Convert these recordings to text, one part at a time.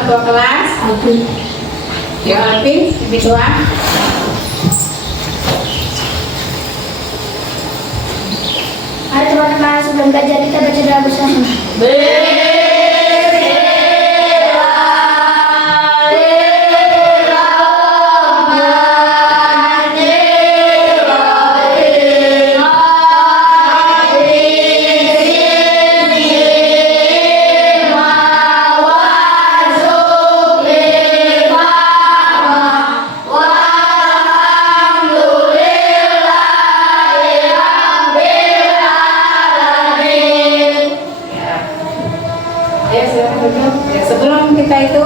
ketua kelas. Ya, Alvin, ini doa. Mari teman-teman, sebelum belajar kita baca doa bersama. Ya, sebelum kita itu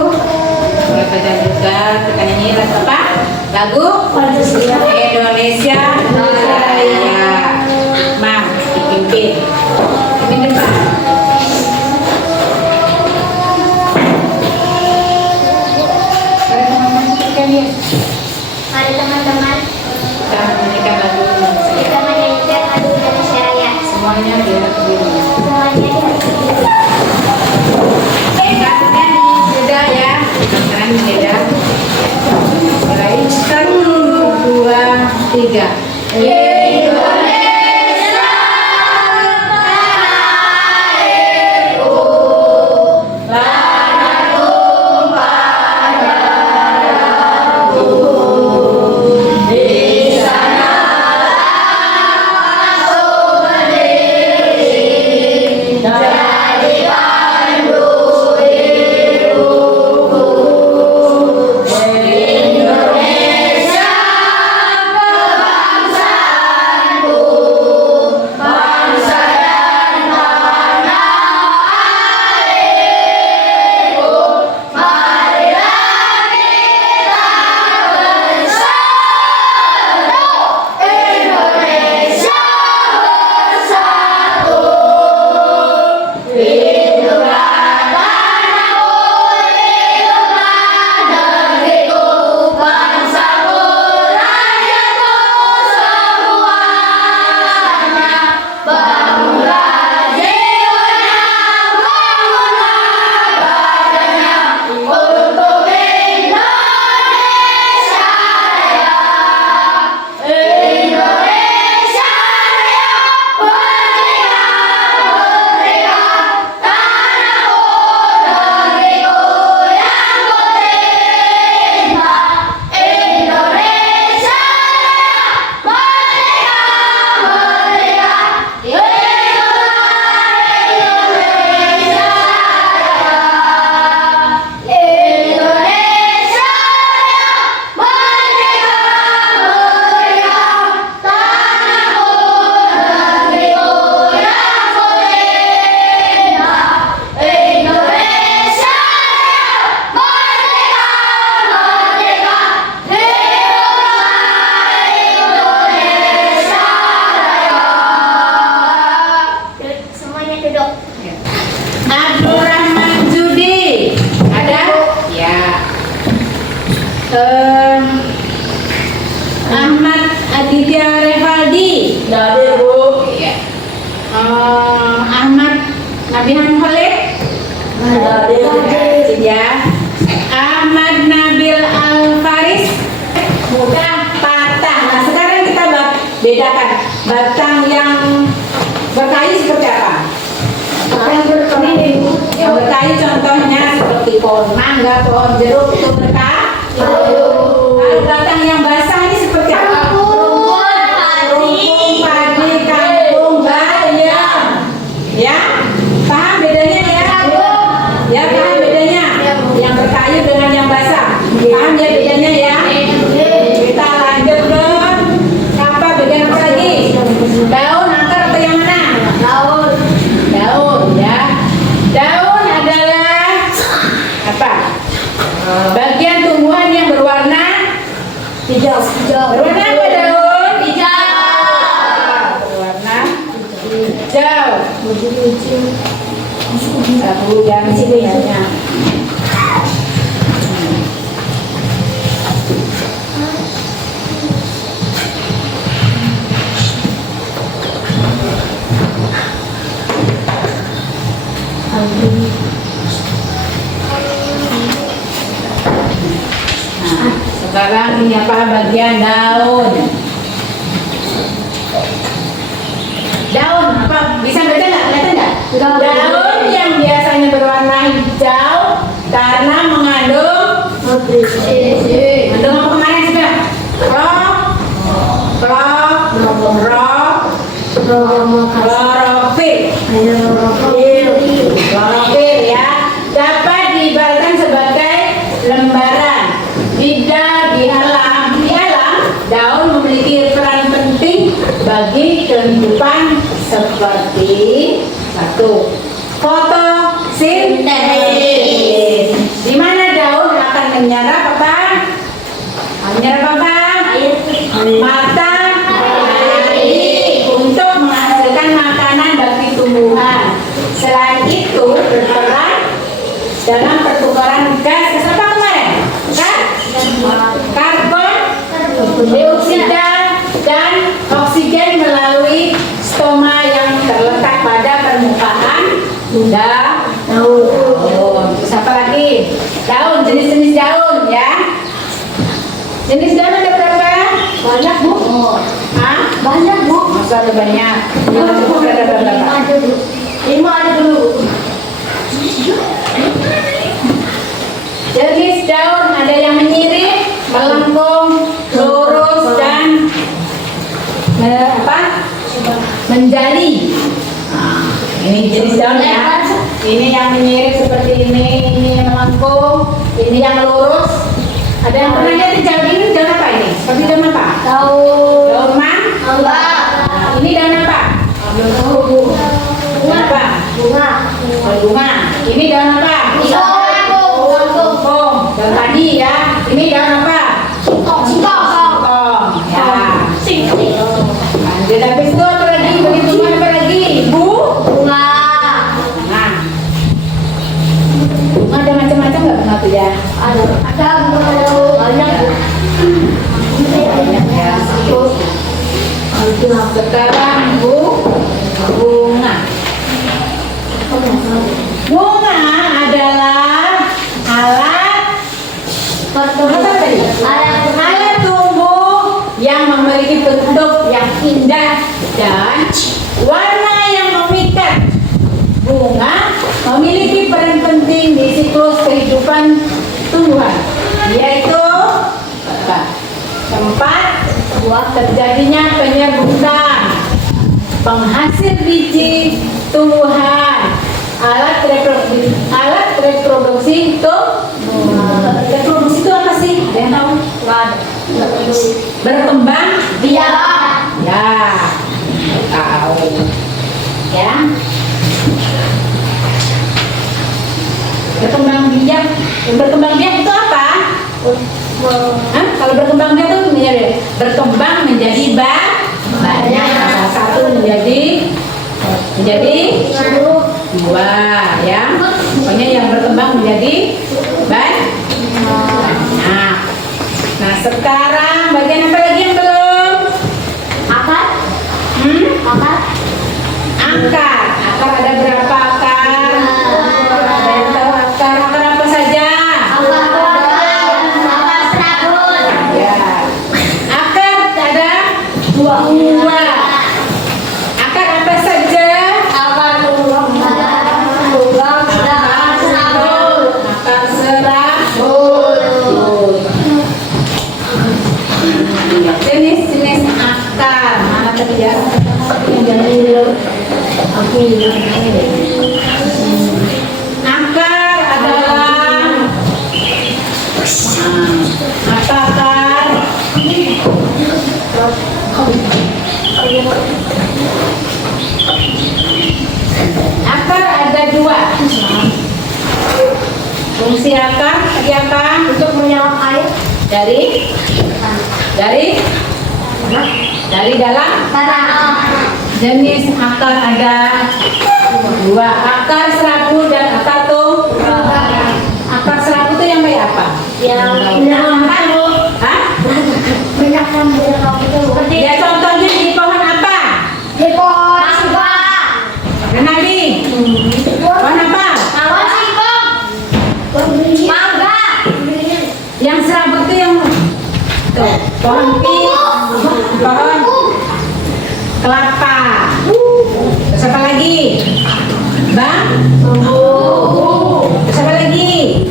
mulai baca juga, kita nyanyi lagu apa? Lagu Indonesia Raya. Mam, dipimpin depan. Mari teman-teman, Kita menyanyikan lagu Indonesia. kita menyanyikan lagu Indonesia Raya. Semuanya di atas diri. Semuanya di hati kita. Angkatnya beda ya, angkatan beda. Mulai 1, 2, 3. Semuanya duduk. Abdul Rahman Judi ada? Ya. Ahmad Aditya Revaldi. Dari Bu. Ya. Ahmad Nabihan Khalid. Dari Ya. Ahmad Nabil Al Faris. Mudah patah. Nah, sekarang kita bedakan batang yang berkayu seperti apa? Yang berkayu contohnya seperti pohon mangga, pohon jeruk itu berkayu. Lalu batang yang basah ini seperti apa? Rumpun, padi, kangkung, bayam. Ya, paham bedanya ya? Ya, paham bedanya? Yang berkayu dengan yang basah. Paham ya bedanya ya? Kita lanjut ke apa? Bagian apa lagi? Daun, akar atau yang mana? Daun ya. Daun adalah apa? Bagian tumbuhan yang berwarna hijau. berwarna apa daun? Hijau. Berwarna hijau. Satu yang sininya. Sekarang ini apa bagian daun? Daun apa? Bisa baca nggak? Kelihatan nggak? Daun yang biasanya berwarna hijau karena mengandung apa kemarin sudah? Klorofil. Klorofil ya. Dapat diibaratkan sebagai lembaran. Di alam daun memiliki peran penting bagi kehidupan seperti satu, fotosintesis. Di mana daun akan menyerap apa? Menyerap apa? Matahari untuk menghasilkan makanan bagi tumbuhan. Selain itu berperan dalam pertukaran gas apa kemarin? Karbon dioksida dan oksigen melalui stoma yang terletak pada permukaan daun. Terus apa lagi? Daun, jenis-jenis daun ya. Jenis daun ada berapa? Banyak, Bu. Hah? Banyak, Bu. Masa ada banyak? Ada berapa? 5 ada dulu. Jenis daun ada yang menyirip, melengkung, lurus dan menjali. Nah, ini jenis daun ya. Ini yang menyirip seperti ini yang melengkung, ini yang lurus. Ada yang pernah lihat daun ini daun apa ini? Seperti daun apa? Daun mangga. Nah, ini daun apa? Bunga apa? Bunga. Ini daun apa? Dan tadi ya, ini daun apa? Singkong. Ya. Lanjut habis itu apa lagi? Begitu apa lagi? Bunga. Bunga ada macam-macam nggak bunga tuh ya? Ada banyak, Bu. Banyak ya. Sekarang bunga. Bunga adalah alat tumbuh yang memiliki bentuk yang indah dan warna yang memikat. Bunga memiliki peran penting di siklus kehidupan tumbuhan, yaitu tempat terjadinya penyerbukan, penghasil biji tumbuhan, alat reproduksi tumbuhan. Reproduksi itu apa sih? Ada yang tahu? Berkembang biak. Ya, tahu. Ya. Berkembang biak. Berkembang biak itu apa? Hah? Kalau berkembang biak itu berkembang menjadi banyak. Salah satu menjadi dua, ya. Pokoknya yang berkembang menjadi banyak. Nah, sekarang bagian apa lagi yang belum? Akar. Akar ada berapa akar? Ada yang tahu akar apa saja? Ya. Akar ada dua. Akar apa saja? Akar serabut. Jenis-jenis akar mana tadi ya? Akar adalah akar. Akar ada dua. Fungsi akar tadi apa? Untuk menyerap air dari dalam tanah. jenis akar ada dua, akar serabut dan akar tunggal. Akar serabut itu yang kayak apa? Yang menyerap. Hah? Banyak yang menyerap itu. Seperti Ya contohnya di pohon apa? di pohon mangga. Kenali? Pohon apa? Pohon singkong. Mangga. Yang serabut itu yang Pohon pohon kelapa. Terus apa lagi? Bang? Terus apa lagi?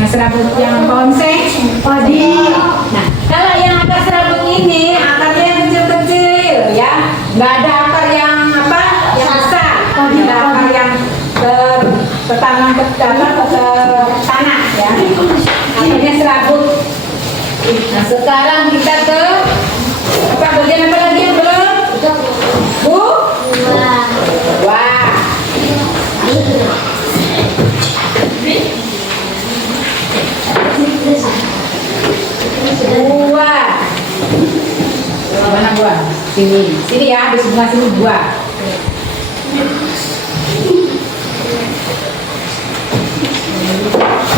Yang serabut yang pohon seng? Padi. Nah, kalau yang akar serabut ini akarnya yang kecil-kecil ya, nggak ada akar yang apa? Yang besar. Ada akar yang tertanam ke tanah ya. Akarnya serabut. Nah, sekarang kita ke apa bagian apa lagi yang belum? Bu? Wah. Buah. Mana buah? Sini ya, di sebelah sini buah.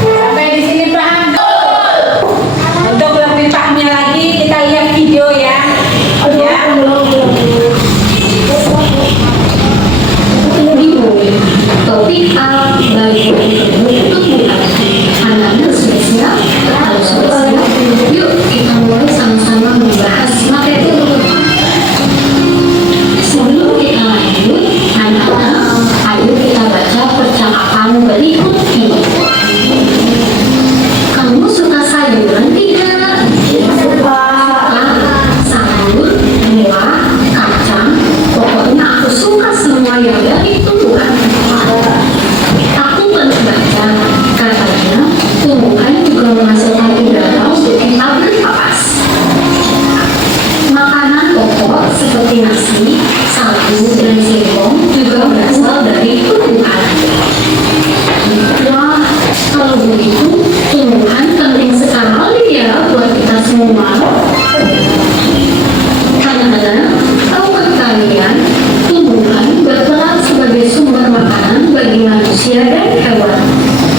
Sampai di sini paham? Untuk lebih pahamnya lagi kita lihat video ya. Ya. Topik A bagian untuk anak-anak sudah siap, harus sudah siap. Yuk kita mulai sama-sama membahas materi berikutnya. Sebelum kita lanjut, anak-anak, ayo kita baca percakapan berikut ini. Kamu suka sayuran tidak? Suka. Sayur, buah, kacang, pokoknya aku suka semua yang dari tumbuhan. Aku pernah baca, katanya tumbuhan juga menghasilkan udara untuk kita bernapas. Makanan pokok seperti nasi, sagu, dan singkong juga berasal dari tumbuhan. Wah, kalau begitu tumbuhan penting sekali ya buat kita semua. Anak-anak, tahukah kalian tumbuhan berperan sebagai sumber makanan bagi manusia dan hewan,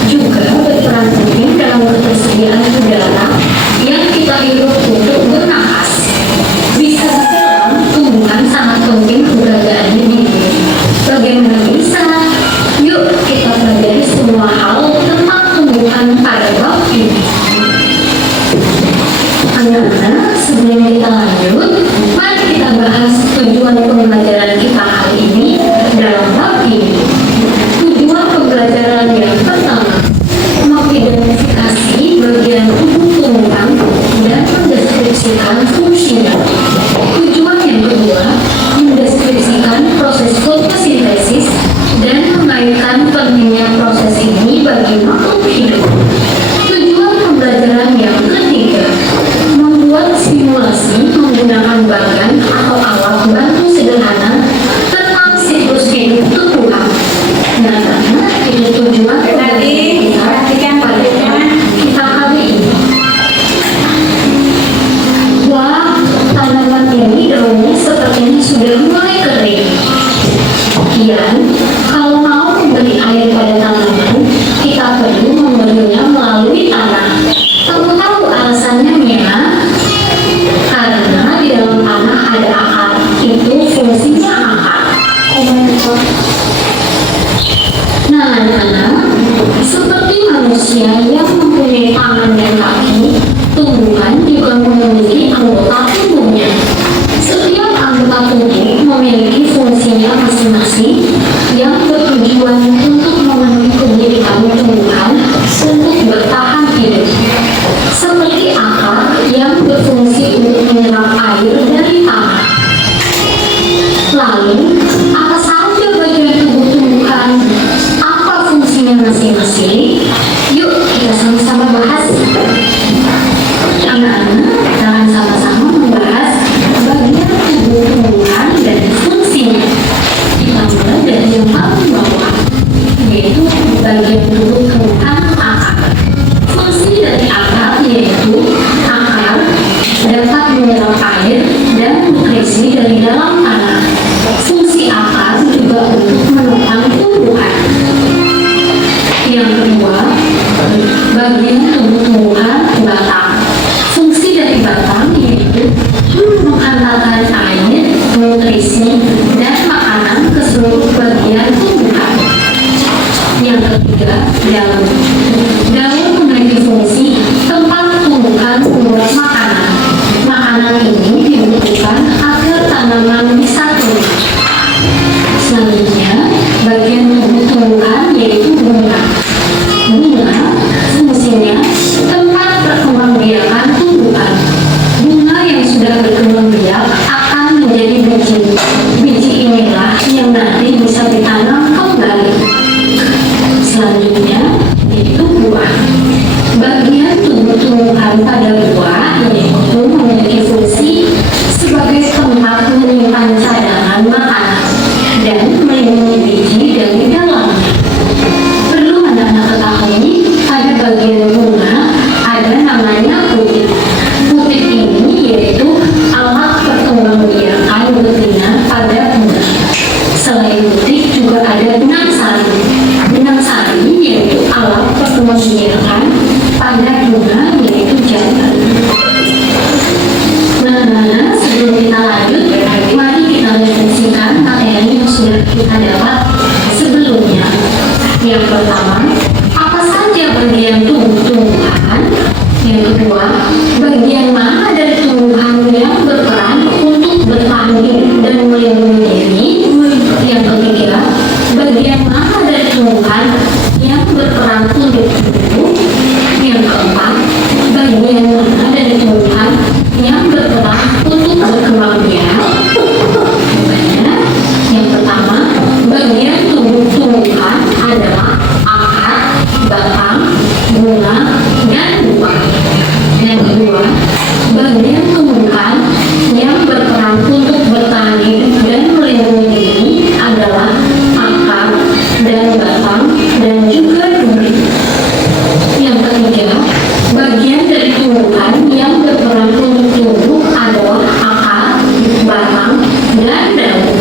juga berperan penting dalam ketersediaan udara yang kita hirup untuk bernapas. Bisa dibilang tumbuhan sangat penting keberadaannya di bumi. Bagaimana bisa? Yuk kita pelajari semua hal tentang tumbuhan pada bab ini. Anak-anak, sebelum kita lanjut, mari kita bahas tujuan pembelajaran kita hari ini dalam bab ini. Tujuan pembelajaran yang pertama, mengidentifikasi bagian tubuh tumbuhan dan mendeskripsikan fungsinya. Tujuan yang kedua, mendeskripsikan proses fotosintesis dan mengaitkan pentingnya proses ini bagi makhluk hidup. Tujuan pembelajaran yang ketiga, membuat simulasi menggunakan bagan atau alat bantu sederhana tentang siklus hidup tumbuhan. Nah, karena itu tujuan Tadi perhatikan pada videonya. kita kali ini. Wah, tanaman ini daunnya sepertinya sudah mulai kering. Kian, kalau mau memberi air pada tanaman, kita perlu memberinya melalui tanah. Kamu tahu alasannya, Mia? Karena di dalam tanah ada akar. Itu fungsinya akar. Nah, anak-anak, seperti manusia yang mempunyai tangan dan kaki, tumbuhan juga memiliki anggota tubuhnya. Setiap anggota tubuh memiliki fungsinya masing-masing yang bertujuan untuk memenuhi kebutuhan tumbuhan untuk bertahan hidup. Seperti akar yang berfungsi untuk menyerap air dari tanah. Lalu, apa saja bagian tubuh tumbuhan? Apa fungsinya masing-masing? Yuk kita sama-sama bahas. Anak-anak, kita akan sama-sama membahas bagian tubuh tumbuhan dan fungsinya. Kita mulai dari yang paling Selanjutnya, bagian tumbuh-tumbuhan yaitu bunga. Bunga fungsinya tempat perkembangbiakan tumbuhan. Bunga yang sudah berkembang biak akan menjadi biji. Biji inilah yang nanti bisa ditanam kembali. Selanjutnya, yaitu buah. Bagian tumbuh-tumbuhan pada buah yaitu memiliki fungsi sebagai tempat menyimpan cadangan makanan dan melindungi biji dari dalamnya. Perlu anak-anak ketahui, pada bagian bunga ada namanya putik. Putik ini yaitu alat perkembangbiakan betina pada bunga. Selain putik juga ada benang sari. Benang sari yaitu alat perkembangbiakan pada bunga yaitu jantan. Nah, sebelum kita lanjut, mari kita refleksikan materi yang sudah kita dapat sebelumnya. Yang pertama, apa saja bagian tumbuh-tumbuhan? Yang kedua, bagian mana dari tumbuhan yang berperan untuk bertahan hidup dan melindungi diri? Yang ketiga, bagian mana dari tumbuhan yang berperan untuk tumbuh? Yang keempat, bagian mana dari tumbuhan yang berperan untuk berkembang biak? Yang pertama, bagian tumbuh-tumbuhan adalah akar, batang, bunga, dan buah. Yang kedua, bagian tumbuhan yang berperan untuk bertahan hidup dan melindungi diri adalah akar dan batang dan juga duri. Yang ketiga, bagian dari tumbuhan yang berperan untuk tumbuh adalah akar, batang, dan daun.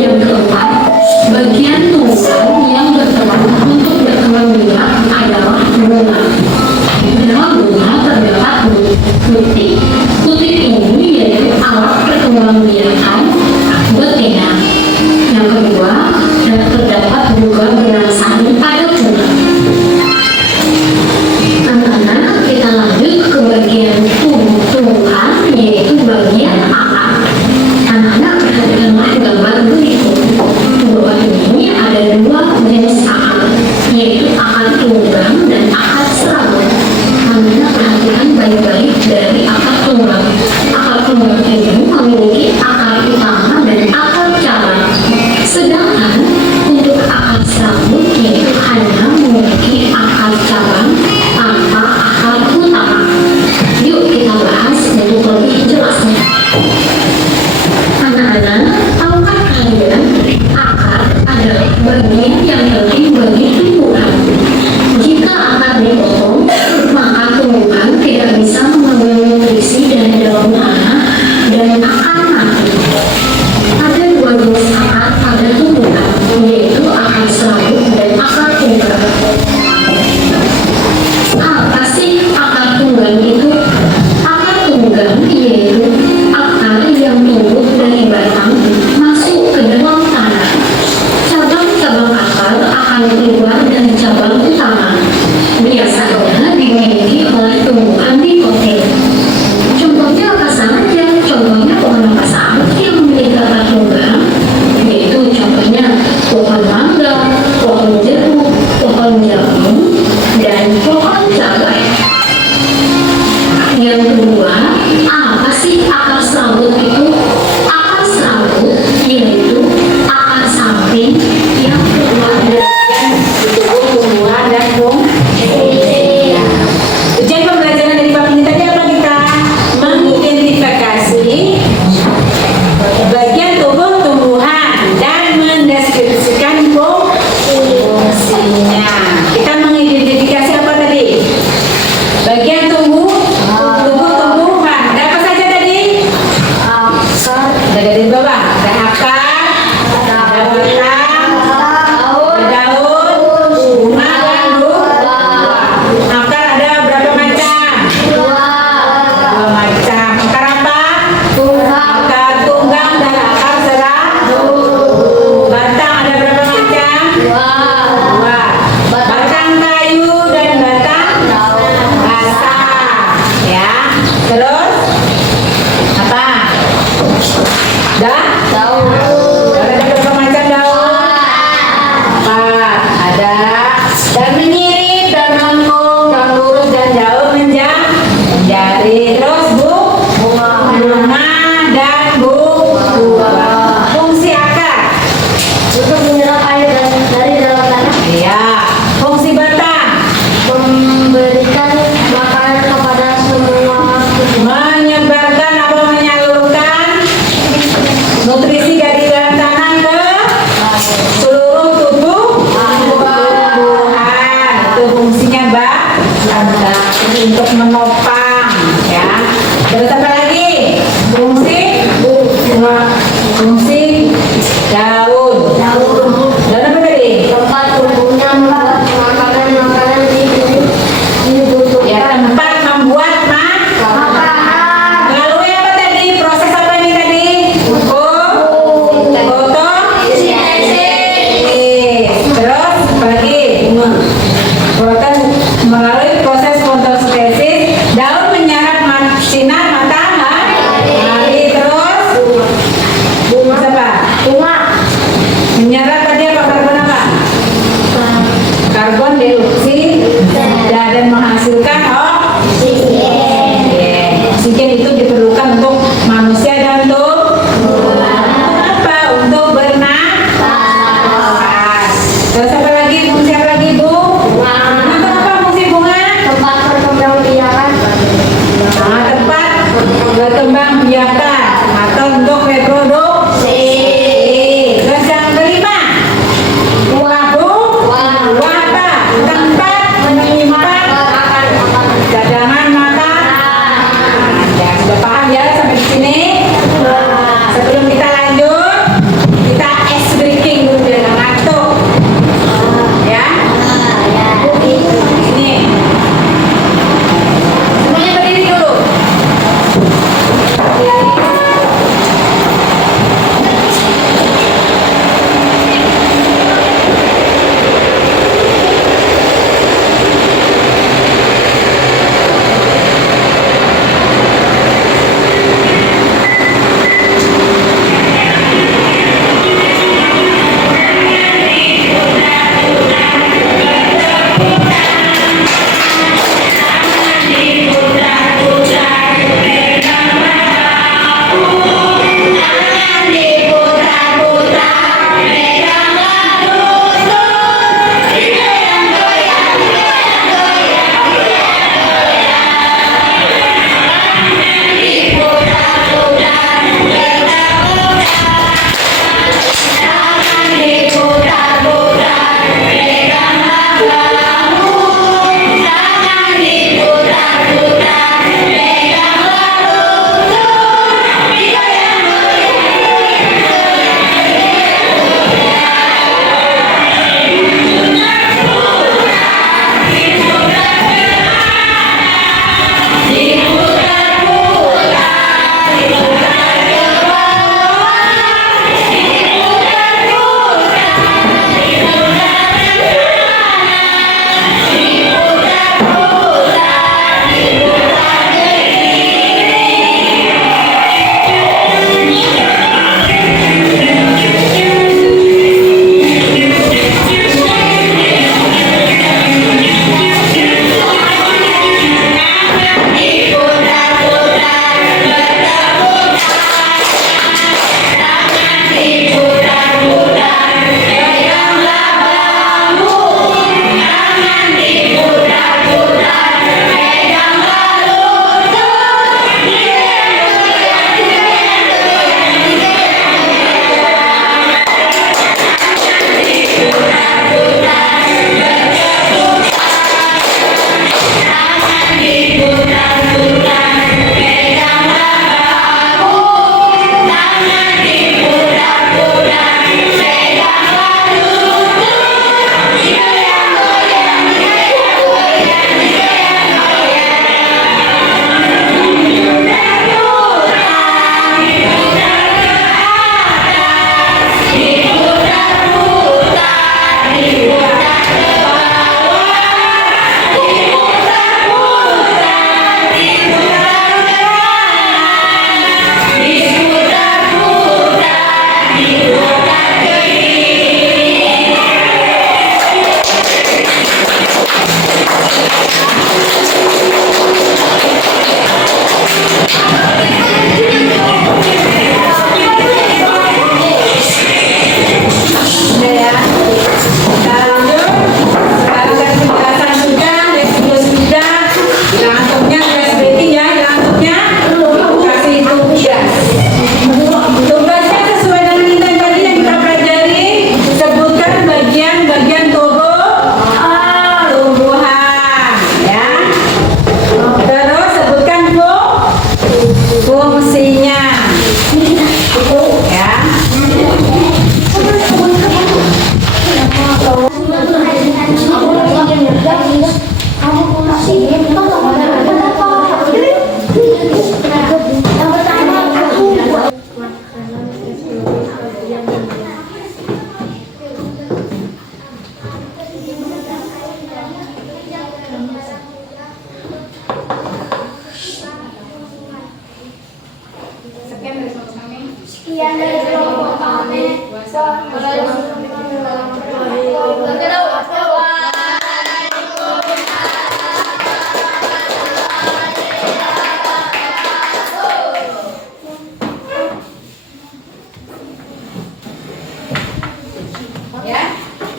Yang keempat, bagian tumbuhan yang berperan untuk berkembang biak adalah bunga. Dalam bunga terdapat putik. Putik ini yaitu alat perkembangbiakan betina. Yang kedua, terdapat juga benang sari pada bunga. Anak-anak, kita lanjut ke bagian tumbuh-tumbuhan yaitu bagian akar. Anak-anak perhatikanlah gambar berikut. Di bawah ini ada dua jenis akar, yaitu akar tunggang dan akar serabut. Anak-anak perhatikan baik-baik dari akar tunggang. Akar tunggang ini memiliki akar utama dan akar cabang. Sedangkan untuk akar serabut yaitu hanya memiliki akar cabang tanpa akar utama. Yuk kita bahas untuk lebih jelasnya. Anak-anak, tahukah kalian akar adalah bagian yang penting bagi tumbuhan? Jika akar dipotong, maka tumbuhan tidak bisa mengambil nutrisi dari dalam tanah dan akan mati. Ada dua jenis akar pada tumbuhan, yaitu akar serabut dan akar tunggang. Apa sih akar tunggang itu? Akar tunggang yaitu akar yang tumbuh dari batang masuk ke dalam tanah. Cabang-cabang akar akan keluar karbon dioksida dan menghasilkan oksigen itu diperlukan untuk manusia dan untuk apa? Untuk bernafas. Terus apa lagi? Fungsi apa lagi Bu? Untuk apa fungsi bunga? Tempat perkembangbiakan. Tempat berkembang biakan atau untuk reproduksi. Terus yang kelima, buah apa? Tempat menyimpan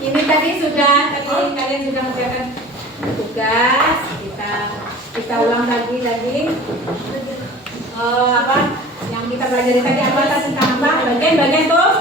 Ini tadi kalian sudah mengerjakan tugas. Kita ulang lagi. Apa yang kita pelajari tadi apa tadi tambah bagian tuh?